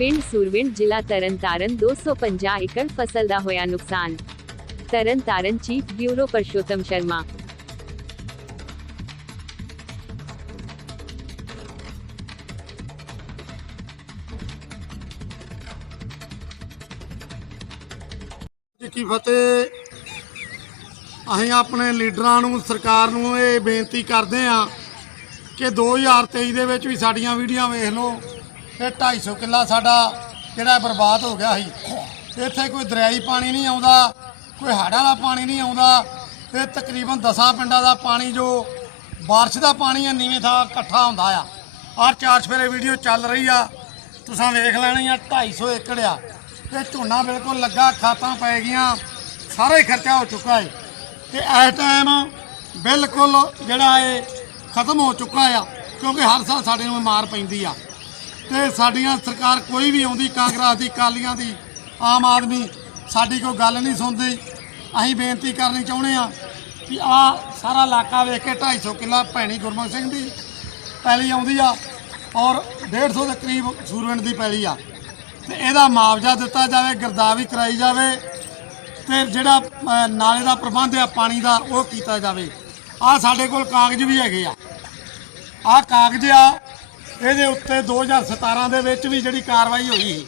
ਪਿੰਡ ਸੂਰਵਿੰਡ ਜ਼ਿਲ੍ਹਾ ਤਰਨਤਾਰਨ 250 ਏਕੜ ਫਸਲ ਦਾ ਹੋਇਆ ਨੁਕਸਾਨ। Tarn Taran chief bureau Parshotam Sharma. ਕੀ ਫਤਿਹ, ਅਸੀਂ ਆਪਣੇ ਲੀਡਰਾਂ ਨੂੰ, ਸਰਕਾਰ ਨੂੰ ਇਹ ਬੇਨਤੀ ਕਰਦੇ ਆ ਕਿ 2023 ਦੇ ਵਿੱਚ ਵੀ ਸਾਡੀਆਂ ਵੀਡੀਓ ਵੇਖ ਲਓ। ਇਹ 250 ਕਿੱਲਾ ਸਾਡਾ ਜਿਹੜਾ ਬਰਬਾਦ ਹੋ ਗਿਆ ਸੀ। ਇੱਥੇ ਕੋਈ ਦਰਿਆਈ ਪਾਣੀ ਨਹੀਂ ਆਉਂਦਾ, ਕੋਈ ਹੜ੍ਹ ਦਾ ਪਾਣੀ ਨਹੀਂ ਆਉਂਦਾ। ਇਹ ਤਕਰੀਬਨ 10 ਪਿੰਡਾਂ ਦਾ ਪਾਣੀ ਜੋ ਬਾਰਿਸ਼ ਦਾ ਪਾਣੀ ਆ, ਨੀਵੇਂ ਥਾਂ ਇਕੱਠਾ ਹੁੰਦਾ ਆ। ਆਹ ਚਾਰ ਸਵੇਰੇ ਵੀਡੀਓ ਚੱਲ ਰਹੀ ਆ। ਤੁਸੀਂ ਵੇਖ ਲੈਣੀ ਆ 250 ਏਕੜ ਆ। ਤੇ ਝੋਨਾ ਬਿਲਕੁਲ ਲੱਗਾ, ਖਾਤਾਂ ਪੈ ਗਈਆਂ, ਸਾਰਾ ਹੀ ਖਰਚਾ ਹੋ ਚੁੱਕਾ ਹੈ ਤੇ ਇਸ ਟਾਈਮ ਬਿਲਕੁਲ ਜਿਹੜਾ ਇਹ ਖਤਮ ਹੋ ਚੁੱਕਾ ਆ, ਕਿਉਂਕਿ ਹਰ ਸਾਲ ਸਾਡੇ ਨੂੰ ਮਾਰ ਪੈਂਦੀ ਆ। ਤੇ ਸਾਡੀਆਂ ਸਰਕਾਰ ਕੋਈ ਵੀ ਆਉਂਦੀ, ਕਾਂਗਰਸ ਦੀ ਕਾਲੀਆਂ ਦੀ, ਆਮ ਆਦਮੀ, ਸਾਡੀ ਕੋਈ ਗੱਲ ਨਹੀਂ ਸੁਣਦੀ। ਅਸੀਂ ਬੇਨਤੀ ਕਰਨੀ ਚਾਹੁੰਦੇ ਆ ਕਿ ਆ ਸਾਰਾ ਇਲਾਕਾ ਵੇਖ ਕੇ 250 ਕਿੱਲਾ ਭੈਣੀ ਗੁਰਮੁਖ ਸਿੰਘ ਦੀ ਪੈਲੀ ਆਉਂਦੀ ਆ ਔਰ 150 ਦੇ ਕਰੀਬ ਸੂਰਵਿੰਡ ਦੀ ਪੈਲੀ ਆ। ਤੇ ਇਹਦਾ ਮੁਆਵਜ਼ਾ ਦਿੱਤਾ ਜਾਵੇ, ਗਰਦਾਵਰੀ ਕਰਾਈ ਜਾਵੇ ਤੇ ਜਿਹੜਾ ਨਾਲੇ ਦਾ ਪ੍ਰਬੰਧ ਆ, ਪਾਣੀ ਦਾ, ਉਹ ਕੀਤਾ ਜਾਵੇ। ਆ ਸਾਡੇ ਕੋਲ ਕਾਗਜ਼ ਵੀ ਹੈਗੇ ਆ। ਆ ਕਾਗਜ਼ ਆ ਇਹਦੇ ਉੱਤੇ 2017 ਦੇ ਵਿੱਚ ਵੀ ਜਿਹੜੀ ਕਾਰਵਾਈ ਹੋਈ। ਸੀ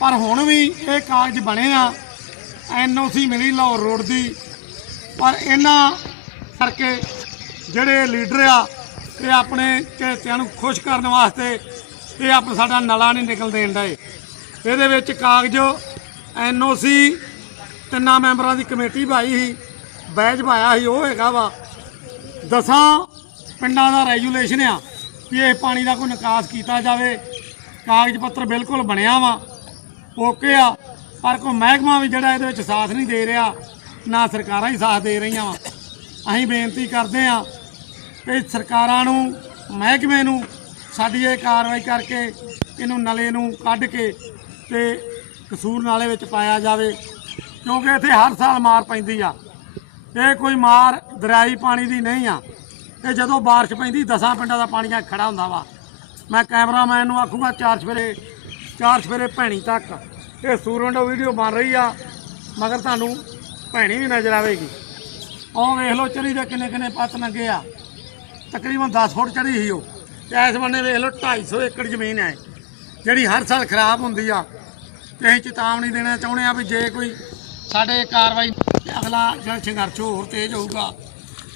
ਪਰ ਹੁਣ ਵੀ ਇਹ ਕਾਗਜ਼ ਬਣੇ ਆ। ਐਨਓਸੀ ਮਿਲੀ ਲਾਹੌਰ ਰੋਡ ਦੀ। ਪਰ ਇਹਨਾਂ ਕਰਕੇ ਜਿਹੜੇ ਲੀਡਰ ਆ, ਇਹ ਆਪਣੇ ਚੇਤਿਆਂ ਨੂੰ ਖੁਸ਼ ਕਰਨ ਵਾਸਤੇ ਇਹ ਆਪ ਸਾਡਾ ਨਲਾ ਨਹੀਂ ਨਿਕਲ ਦੇਣ ਡਏ। ਇਹਦੇ ਵਿੱਚ ਕਾਗਜ਼ ਐਨਓਸੀ ਤਿੰਨਾਂ ਮੈਂਬਰਾਂ ਦੀ ਕਮੇਟੀ ਭਾਈ ਸੀ, ਬੈਜ ਪਾਇਆ ਸੀ, ਉਹ ਹੈਗਾ ਵਾ। ਦਸਾਂ ਪਿੰਡਾਂ ਦਾ ਰੈਗੂਲੇਸ਼ਨ ਆ। ਵੀ ਇਹ ਪਾਣੀ ਦਾ ਕੋਈ ਨਿਕਾਸ ਕੀਤਾ ਜਾਵੇ। ਕਾਗਜ਼ ਪੱਤਰ ਬਿਲਕੁਲ ਬਣਿਆ ਵਾ ਓਕੇ ਆ, ਪਰ ਕੋਈ ਮਹਿਕਮਾ ਵੀ ਜਿਹੜਾ ਇਹਦੇ ਵਿੱਚ ਸਾਥ ਨਹੀਂ ਦੇ ਰਿਹਾ, ਨਾ ਸਰਕਾਰਾਂ ਹੀ ਸਾਥ ਦੇ ਰਹੀਆਂ ਵਾ। ਅਸੀਂ ਬੇਨਤੀ ਕਰਦੇ ਆ ਕਿ ਸਰਕਾਰਾਂ ਨੂੰ, ਮਹਿਕਮੇ ਨੂੰ ਸਾਡੀ ਇਹ ਕਾਰਵਾਈ ਕਰਕੇ ਇਹਨੂੰ ਨਲੇ ਨੂੰ ਕੱਢ ਕੇ ਤੇ ਕਸੂਰ ਨਾਲੇ ਵਿੱਚ ਪਾਇਆ ਜਾਵੇ, ਕਿਉਂਕਿ ਇੱਥੇ ਹਰ ਸਾਲ ਮਾਰ ਪੈਂਦੀ ਆ। ਇਹ ਕੋਈ ਮਾਰ ਦਰਿਆਈ ਪਾਣੀ ਦੀ ਨਹੀਂ ਆ। ਇਹ ਜਦੋਂ ਬਾਰਿਸ਼ ਪੈਂਦੀ, ਦਸਾਂ ਪਿੰਡਾਂ ਦਾ ਪਾਣੀ ਆ ਖੜਾ ਹੁੰਦਾ ਵਾ। ਮੈਂ ਕੈਮਰਾਮੈਨ ਨੂੰ ਆਖੂਗਾ, ਚਾਰ ਸਵੇਰੇ ਚਾਰ ਸਵੇਰੇ ਭੈਣੀ ਤੱਕ। ਇਹ ਸੂਰਵੰਡੋ ਵੀਡੀਓ ਬਣ ਰਹੀ ਆ, ਮਗਰ ਤੁਹਾਨੂੰ ਭੈਣੀ ਵੀ ਨਜ਼ਰ ਆਵੇਗੀ। ਉਹ ਵੇਖ ਲਓ ਚਰੀ ਦੇ ਕਿੰਨੇ ਕਿੰਨੇ ਪੱਤ ਲੱਗੇ ਆ। ਤਕਰੀਬਨ 10 ਫੁੱਟ ਚੜੀ ਸੀ ਉਹ। ਤੇ ਇਸ ਬੰਨੇ ਵੇਖ ਲਓ 250 ਏਕੜ ਜ਼ਮੀਨ ਹੈ। ਜਿਹੜੀ ਹਰ ਸਾਲ ਖਰਾਬ ਹੁੰਦੀ ਆ। ਤੇ ਅਸੀਂ ਚੇਤਾਵਨੀ ਦੇਣਾ ਚਾਹੁੰਦੇ ਆ ਵੀ ਜੇ ਕੋਈ ਸਾਡੇ ਕਾਰਵਾਈ, ਅਗਲਾ ਜਿਹੜਾ ਸੰਘਰਸ਼ ਹੋਰ ਤੇਜ਼ ਹੋਊਗਾ।